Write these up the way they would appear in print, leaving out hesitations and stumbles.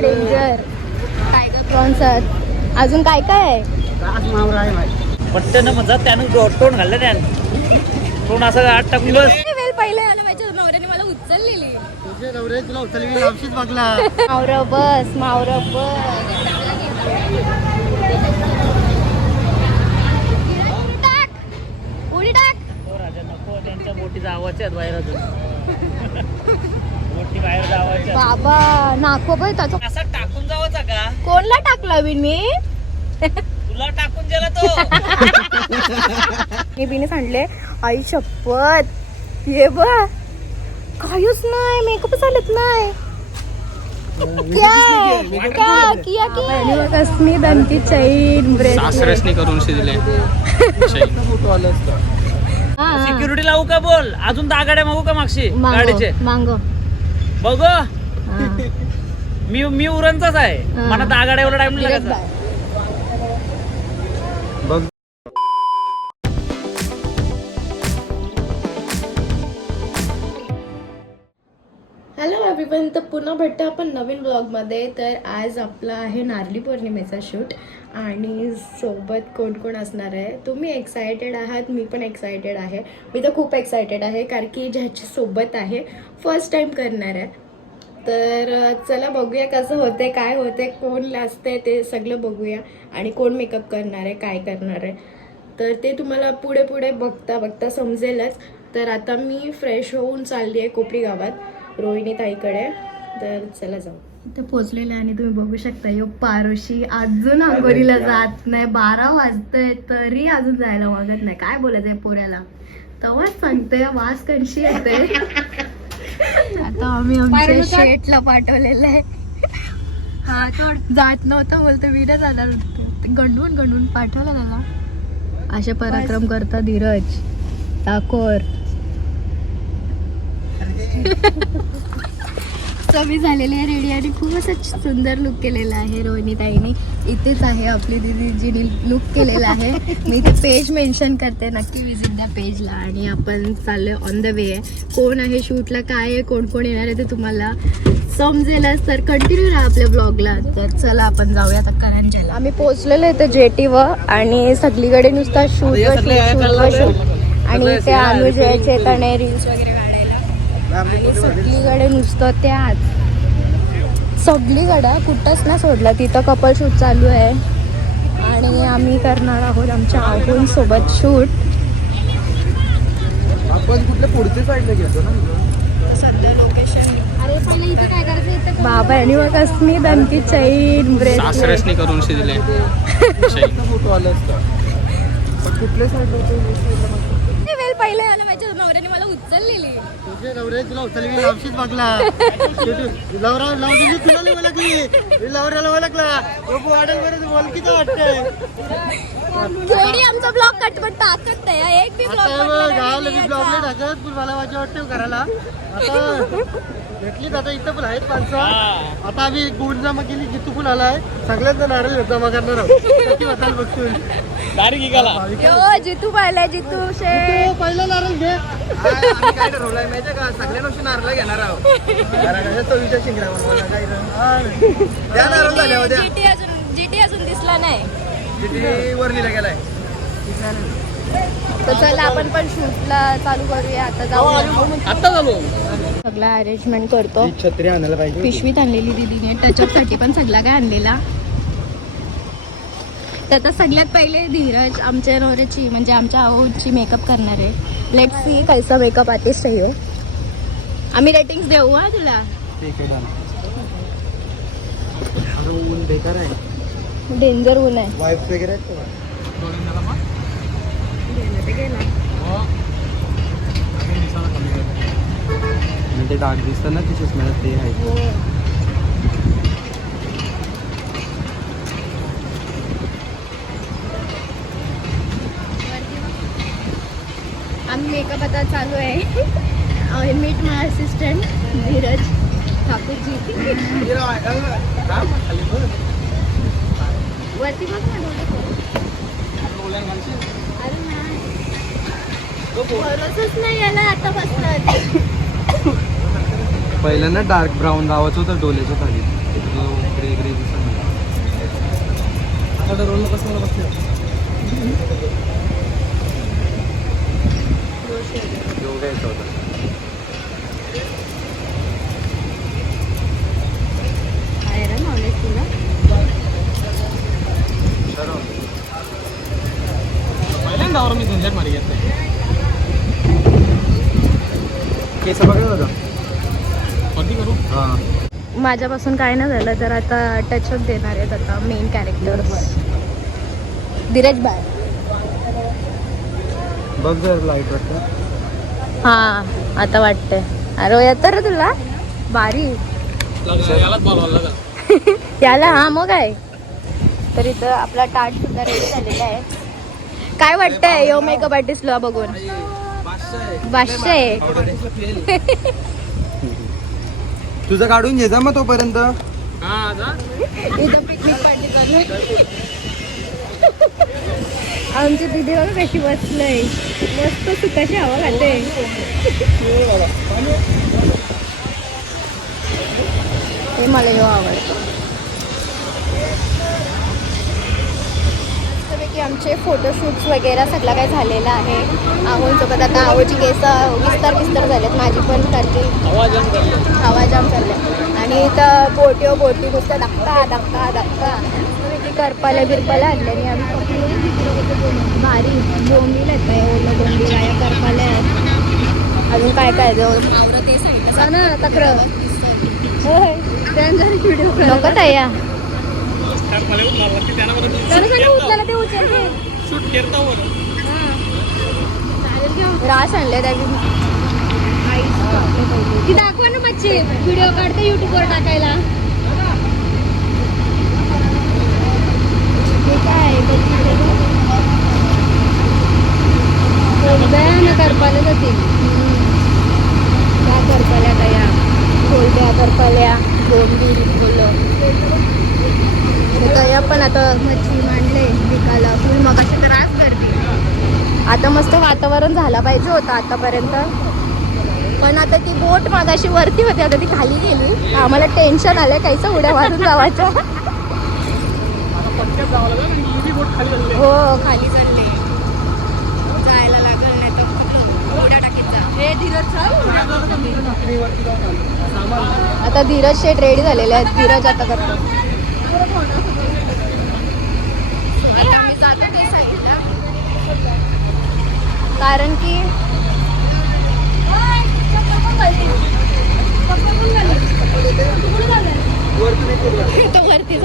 Danger danger tiger prawns आहेत. अजून काय काय आहे? पट्ट्यानं म्हणतात त्यानं तोंड घाललं त्यानं तोंड असं आठ टाकून बस. वेळ पहिले आलं माझ्या नवऱ्याने मला उचललेली. तुला उचलवी लावशीच बघला. मावरं बस मावरं बस. उडी टाक. राजा नको त्यांच्या बोटीचा आवाज आहे बाहेर अजून बोटी बाहेर जावायच्या. बाबा नाको बाई त्याचा असा टाकून जावाचा का? कोणला टाकला बिन मी? तुला टाकून गेला तो. मी बिने सांडले आई शपथ ये बा काहीच नाही मेकअप चालत नाही. कसमी दंती चैन सासरेसनी करून दिले. सिक्युरिटी लावू का बोल? अजून 10 गाड्या मागू का मागशी गाडीचे? मांगो बघू मी उरणचाच आहे. मला 10 गाड्या एवढा टाइम लागायचा. हॅलो एव्हरीवन, तर पुन्हा भेटतो आपण नवीन ब्लॉगमध्ये. तर आज आपला आहे नारळी पौर्णिमेचा शूट आणि सोबत कोण कोण असणार आहे. तुम्ही एक्सायटेड आहात, मी पण एक्सायटेड आहे. मी तर खूप एक्सायटेड आहे कारण की ज्याच्या सोबत आहे फर्स्ट टाईम करणार आहे. तर चला बघूया कसं होते, काय होते, कोण लाजते ते सगळं बघूया आणि कोण मेकअप करणार आहे, काय करणार आहे. तर ते तुम्हाला पुढे पुढे बघता बघता समजेलच. तर आता मी फ्रेश होऊन चालली आहे कोपरी गावात रोहिणी ताईकडे. तर चला जाऊ. इथे पोचलेलं आहे आणि तुम्ही बघू शकता यो पारोशी अजून अंघोळीला जात नाही. 12 वाजतंय तरी अजून जायला मागत नाही. काय बोलायचंय पोऱ्याला तेव्हाच सांगते वास कशी येते. आता आम्ही आमच्या शेटला पाठवलेलं आहे. हा तो जात नव्हता बोलतो विडा जाणार होतं. गंडून गंडून पाठवलं त्याला. असे पराक्रम करता धीरज टाकोर. सगळी झालेली आहे रेडी आणि खूप असं सुंदर लुक केलेला आहे रोहिणी ताईने. इथेच आहे आपली दीदी जिने लुक केलेला आहे. मी ते पेज मेन्शन करते, नक्की विजिट द्या पेजला. आणि आपण चाललोय ऑन द वे आहे. कोण आहे शूटला, काय आहे, कोण कोण येणार आहे ते तुम्हाला समजेलच. तर कंटिन्यू राहा आपल्या ब्लॉगला. तर चला आपण जाऊया आता करंजीला. आम्ही पोहोचलेलो आहे इथं जेटीवर आणि सगळीकडे नुसता शूट आणि ते अनुज यायचे त्याने रील्स वगैरे आणि सगळीकडे नुसतं त्याच सगळीकडे कुठंच ना सोडलं. तिथं कपल शूट चालू आहे आणि आम्ही करणार आहोत आमच्या आहोन सोबत शूट. आपण कुठल्या पुढच्या साईडला घेतो ना सध्या लोकेशन. अरे पहिले इथं काय करायचं बाबा आणि मग कसमी दंती चैन सासरेसनी करून दिले. फोटो आला असता कुठल्या साईडला पहिले आलं माझ्या नवऱ्याने मला उचललेली. तुझे नवरे तुला उचलवी लावशीच बघला. लवरा लावली तुला नाही ओळखली. लवऱ्याला ओळखला वाटेल बरं ओळखीचं वाटतंय. आमचा ब्लॉग कट कट टाकत नाही एक बी गावाला बी ब्लॉग नाही टाकत पण मला माझी वाटते करायला. आता भेटलीच आता इथं पण आहेत माणसं. आता आम्ही गुण जमा केली जितू पण आलाय सगळ्यांचा नारळ जमा करणार आहोत. बघतोय जितू पाहिलाय जितू पहिला नारळ घे. काय ठरवलंय माहितीये का? सगळ्यांना नारळ घेणार आहोत. त्या नारळ झाल्या होत्या. जीटी अजून दिसला नाही. जिथे वरलीला गेलाय. तर चला आपण पण शूटला चालू करूया. आता जाऊ सगळं अरेंजमेंट करतो. छत्री आणायला पाहिजे. पिशवीत आणलेली दीदीने टचअप साठी पण सगळा काय आणलेला. तर आता सगळ्यात पहिले धीरज आमच्या नवऱ्याची म्हणजे आमच्या आऊची मेकअप करणार आहे. लेट्स सी कैसा मेकअप आर्टिस्ट आहे हो. आम्ही रेटिंग्स देऊ हा तुला. ऊन बेकार आहे. डेंजर ऊन आहे. वाईफ वगैरे ते डाग दिसतं ना तिथे स्मेल ते आहे. आम्ही मेकअप आता चालू आहे. मीट माय असिस्टंट धीरज ठाकूरजी. वरती बघ ना. अरे नाही भरोसाच नाही याला आता बसणार. पहिल्यांदा डार्क ब्राऊन लावायचं होतं डोल्याच्या खाली. कसं बसले काय रे नॉलेज तुला? पहिल्यांदा मी झंझट मारी घेतलं केस बघा दादा कधी करू हां माझ्यापासून काय नाही झालं तर आता टचअप देणार आहेत आता मेन कॅरेक्टर्स. धीरज बाय. बघ जर लाईट वाटतं हा आता वाटतंय. अरे येतं रे तुला भारी. यालाच बोलवायला लागेल. याला हा मग आहे. तर इथं आपला टाट सुद्धा रेडी झालेला आहे. काय वाटतंय यो मेकअप आर्टिस्टला बघून? 500. तुझं काढून घे जा मग तोपर्यंत हा जा. इथं पिकनिक पार्टी चालू. आमची दिदी बघा कशी बसलंय मस्त सुखाची हवा खाते. हे मला यो आवडतं. मस्तपैकी आमचे फोटोशूट्स वगैरे सगळं काही झालेलं आहे. आहोंसोबत आता आहोची केस विस्तार झालेत. माझी पण करते हवा जाम चालले. आणि इथं बोटी नुसतं धक्का करपाल्या बिरपाला आणल्याने आम्ही भारी बोंबील आहेत काय ओलं बोंबील आहे करपाल्या आहेत. अजून काय काय मावरं ते साईड ना तक्र नको ताई या उचलायला ते उचलते रास आणले त्या ती दाखवा ना बच्चे व्हिडिओ काढते युट्यूबवर टाकायला. काय करपाल्या जातील त्या करपाल्या तया खोलत्या करपाल्या बोंबील बोललं तया पण आता मच्छी मांडले विकायला फुल मग अशी तर आज करते. आता मस्त वातावरण झालं पाहिजे होतं आतापर्यंत पण आता ती बोट मागाशी वरती होती आता ती खाली गेली. आम्हाला टेन्शन आलं काहीच उड्या मारून जावायच्या. हो खाली चालले जायला लागल नाही तर उड्या टाकीचा. हे धीरज आता धीरज शेट रेडी झालेले आहेत. धीरज आता करतो. आता आम्ही जातो त्या साईडला कारण की तो वरती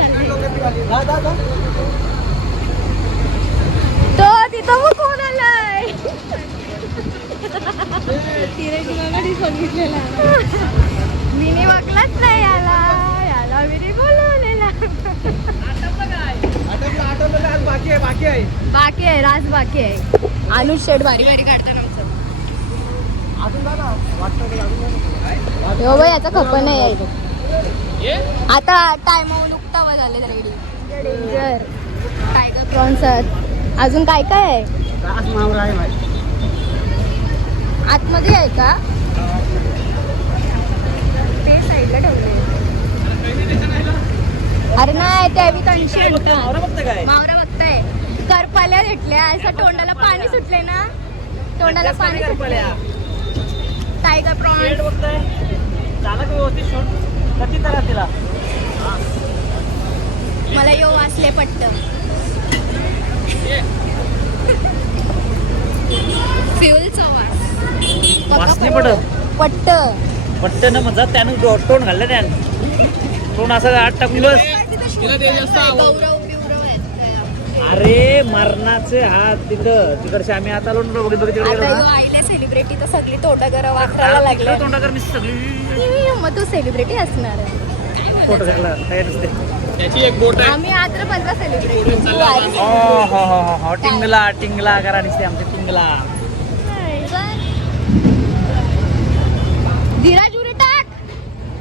तो तिथं मग कोण आलाय मी वाकलाच नाही याला मी बोलवलेला. बाकी आहे राज बाकी आहे. अनुज शेड भारी काढतो हो बाई याचा खप नाही आहे. आता टाइम नुकतावा झाले रेडी. डेंजर टायगर प्रॉन्स अजून काय काय आहे आतमध्ये आहे का? ते साईडला ठेवले. अरे नाही त्या मावरा बघताय करपाल्या भेटल्या असं तोंडाला पाणी सुटले ना. तोंडाला पाणी सुटले. टायगर प्रॉन्स मला यो वाचले पट्ट फ्युलचा वासने पट्ट पट्ट ना मजा त्यानं तोंड घाललं त्यानं तोंड असं आत टाकून बस. अरे मरणाचे हात तिकडचे आम्ही आता आईला सेलिब्रिटी तर सगळी तोंडागर वापरायला लागले. तोंडाकर मी सगळी मग तू सेलिब्रिटी असणार आहे. फोटो घातला काय नसते. त्याची एक बोट आहे. आम्ही आत्र 15 सेलिब्रिटी. हो टिंगला करा दिसते आमचे टिंगला. धीरज उडी टाक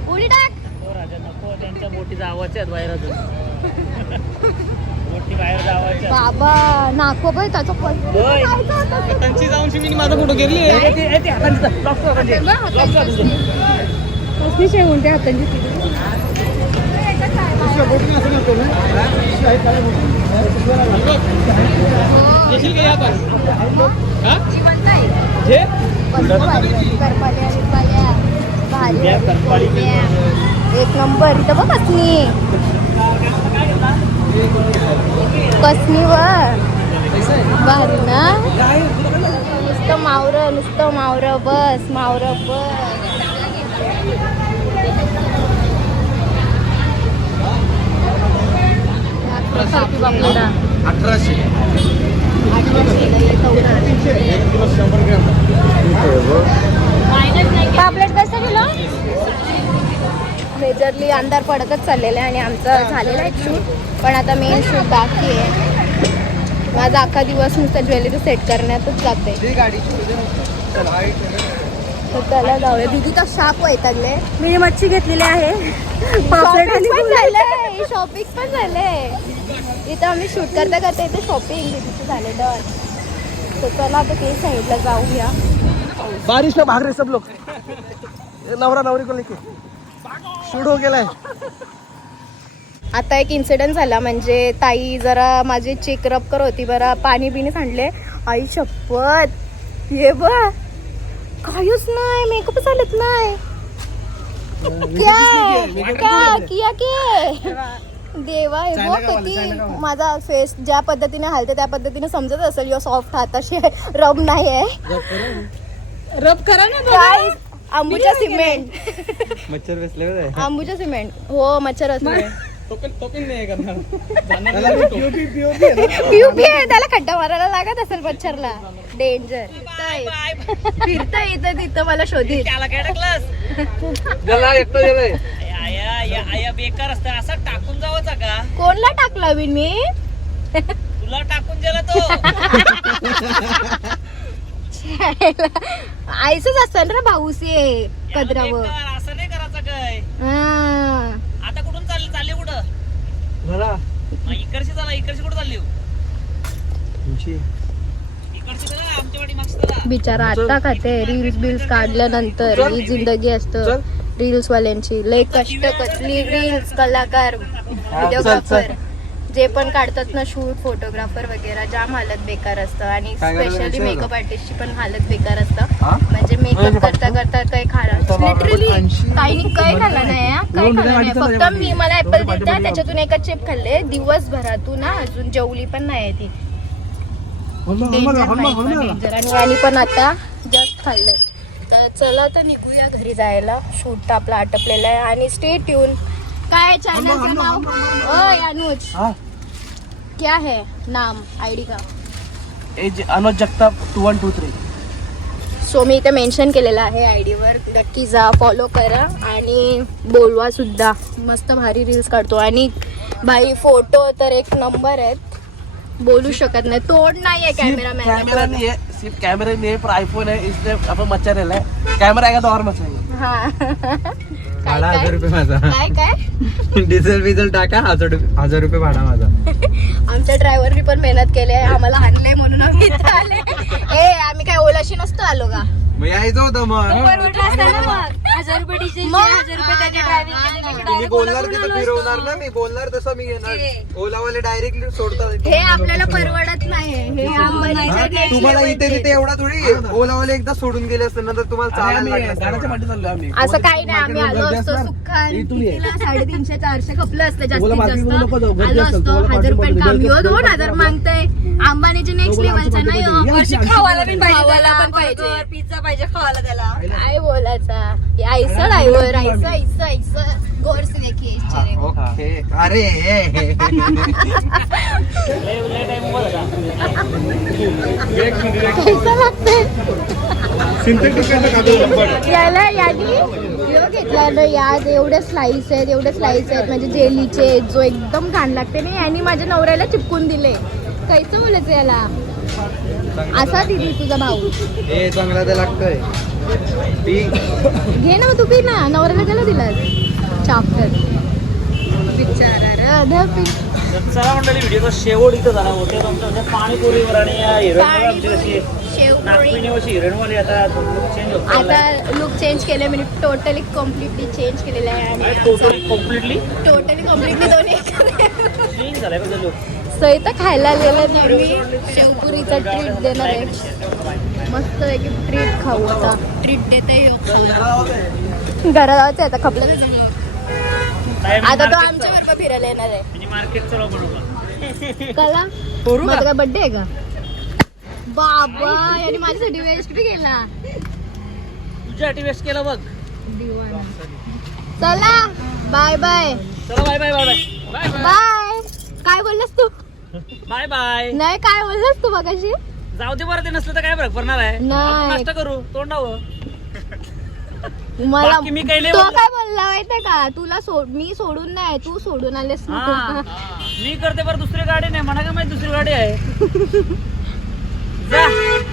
हो राजा नको त्यांच्या बोटीचा आवाज आहेत बाहेर अजून बोटी बाहेर जावायच्या. बाबा नाको बाई त्याचं त्यांची जाऊन मी माझा फोटो घेतली हातांची एक नंबर इथं बघ कसनीवर भारी ना. नुसतं मावर बस. आपल्याला 1800. पापलेट कसं किलो. मेजरली अंधार पडतच चाललेलं आहे आणि आमचं झालेलं आहे शूट. पण आता मेन शूट बाकी आहे. माझा अख्खा दिवस नुसतं ज्वेलरी सेट करण्यातच जाते. तर त्याला जाऊया. दिदी तर शाप वैतागले. मी मच्छी घेतलेली आहे. शॉपिंग पण झालंय. इथं आम्ही शूट करता इथे शॉपिंग दिदीचं झालं डन. तर चला आता ते साईडला जाऊया. बारिश में भाग रहे सब लोग. नवरा नवरी को लेके शूट हो गेलाय. आता एक इन्सिडेंट झाला. म्हणजे ताई जरा माझी चेक रब कर होती बरं. पाणी बिणी सांडले. आई शपथ ये बा काहीच नाही. मेकअप चालत नाही. देवा हे बघ किती माझा फेस ज्या पद्धतीने हालते त्या पद्धतीने समजत असेल यो सॉफ्ट हाताशी रब नाही आहे. रब करा ना काय आंबूच्या सिमेंट. मच्छर बसले आंबूच्या सिमेंट हो मच्छर असले. पीयूपी आहे त्याला खड्डा मारायला लागत असेल मच्छरला. डेंजर फिरता येतं तिथं मला शोधित. बेकार असतं असं टाकून जावाचा का. कोणला टाकला बिन मी. तुला टाकून दिला तो. आईच असतं ना भाऊसी पदरावर. असं नाही करायचं काय. हा. आता कुठून चालली कुठं. इकडची चला. इकडची कुठं चालली. इकडची चला आमच्या वाडी मागची. बिचारा आता खाते. रील्स बिल्स काढल्यानंतर ही जिंदगी असतं रील्स वाल्यांची. लय कष्ट कसली रील्स कलाकार व्हिडिओग्राफर जे पण काढतात ना शूट फोटोग्राफर वगैरे जाम हालत बेकार असतं. आणि स्पेशली मेकअप आर्टिस्टची पण हालत बेकार असतं. म्हणजे मेकअप करता करता काही खाणं लिटरली काही खाल्लं नाही. काही खाल्लं नाही. फक्त मी मला ऍपल देतात त्याच्यातून एकच चिप खाल्ले दिवसभरातून ना. अजून जेवली पण नाही ती. डेंजर. आणि पण आता जस्ट खाल्लंय. तर चला तर निघूया घरी जायला. शूट आपला आटपलेला आहे. आणि स्टे ट्यून. काय चॅनलचं नाव. ओय अनुज क्या है नाम आयडी का. अनुज जगताप 2123. सो मी इथे मेन्शन केलेलं आहे आयडीवर. नक्की जा फॉलो करा आणि बोलवा सुद्धा. मस्त भारी रील्स काढतो. आणि भाई फोटो तर एक नंबर आहेत. बोलू शकत नाही. तोड नाही आहे कैमरा कॅमेरामॅन. नहीं है. सिर्फ कैमरा नहीं है पर आईफोन है इसलिए अपन मच्छर रहा है. कैमरा आएगा तो और मच्छर है. हा. भाडा 1000 रुपये माझा. काय डिझेल टाका 1000 रुपये भाडा माझा. आमच्या ड्रायव्हरनी पण मेहनत केली आहे. आम्हाला आणले म्हणून आम्ही इथे आले. आम्ही काय ओलाशी नसतो आलो का. मग यायचं होतं मग. 1000 रुपये डिझेल 1000 रुपये त्याची ड्रायव्हिंग. मी बोलणार तिथं फिरवणार ना. मी बोलणार तसं मी घेणार. ओलावाले डायरेक्टली सोडतात. हे आपल्याला परवडत नाही. हे आम्हाला तुम्हाला इथे तिथे एवढा थोडी. ओलावाले एकदा सोडून गेले असते नंतर तुम्हाला चालायला लागलं. असं काही नाही. आम्ही आलो असतो सुखान 350-400 खपलं असतं जास्तीत जास्त. आलो असतो. 1000 रुपये कमी हो. 2000 मागतोय. अंबानीच्या नेक्स्ट लेवलचा नाही हो. खावायला पण पाहिजे. पिझ्झा पाहिजे खावायला त्याला. काय बोलायचा. ऐसा ड्रायव्हर ऐसा गौर से देखिए. ओके. अरे कैसा लागतंय. याला यादी घेतला ना याद. एवढे स्लाइस आहेत म्हणजे जेलीचे जो एकदम घाण लागते ना. यांनी माझ्या नवऱ्याला चिपकून दिले. कैचं बोलायचं याला. असा दिली तुझा भाऊ. हे चांगला ते लागतंय. घे ना तू पी ना. नवऱ्याला त्याला दिलास चाफ्टर. बिचारा तर चला मंडळी व्हिडिओचा शेवट इथं झाला होते तुमचं म्हणजे पाणीपुरीवर आणि या हिरणवर आमची कशी शेवपुरी नागपिणीवरची हिरणवाली आता चेंज होत आता लुक चेंज केले मी टोटली कम्प्लिटली चेंज केलेलं आहे आणि टोटली कम्प्लिटली दोन्ही चेंज झालाय बघा लोक. सो इथं खायला आलेलं तर मी शेवपुरीचा ट्रीट देणार आहे मस्त एक ट्रीट खाऊ आता ट्रीट देते घरात जायचं आता खपलं आता तो आमच्या बरोबर फिरायला येणार आहे मार्केट चला बनवला कला करू माझा का? काय बर्थडे आहे का बाबा याने माझ्यासाठी वेस्ट बी केला तुझ्यासाठी वेस्ट केलं बघ. चला बाय बाय चला bye bye bye bye bye bye bye काय बोललास तू बाय बाय. नाही काय बोललास तू मगाशी जाऊ दे बरं ते नसलं तर काय फरक पडणार आहे नाही. आपण नाश्ता करू तोंडावं. मला बाकी मी काही नाही तो बोललो. काय बोलला माहितीये का तुला मी सोडून नाही तू सोडून आलेस ना. हा. मी करते बरं दुसरी गाडी नाही म्हणा का माहिती दुसरी गाडी आहे. जा,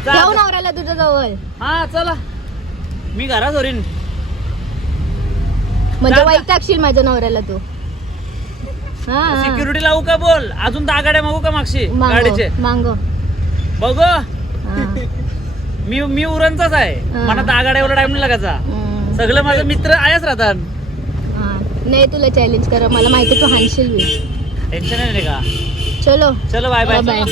जा. जाऊ नवऱ्याला तुझ्या जवळ हा चला मी घरात होरीन. म्हणजे जा, जा. वैतागशील माझ्या नवऱ्याला तू हा सिक्युरिटी लावू का बोल अजून 10 गाड्या मागू का मागशी गाडीचे मांगो बघ मी उरणचाच आहे हा. मला 10 गाड्या एवढा टाइम नाही लागायचा. सगळे माझे मित्र आहेच राहतात. नाही तुला चॅलेंज कर मला माहिती तू हाणशील मी टेन्शन नाही का. चलो चलो बाय बाय बाय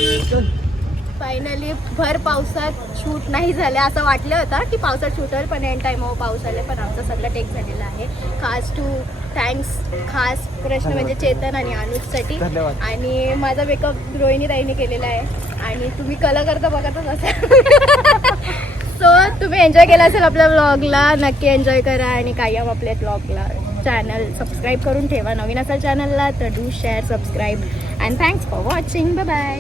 फायनली भर पावसात शूट नाही झाले असं वाटलं होतं की पावसात शूट होईल पण एंड टाइम पाऊस आले पण आमचा सगळं टेक झालेला आहे. खास प्रश्न म्हणजे चेतन आणि अनुजसाठी धन्यवाद. आणि माझा मेकअप रोहिणी ताईने केलेला आहे आणि तुम्ही कला करता बघतच असाल. सो तुम्ही एन्जॉय केला असेल आपल्या ब्लॉगला नक्की एन्जॉय करा आणि कायम आपल्या ब्लॉगला चॅनल सबस्क्राईब करून ठेवा. नवीन असाल चॅनलला तर do share subscribe and thanks for watching bye bye.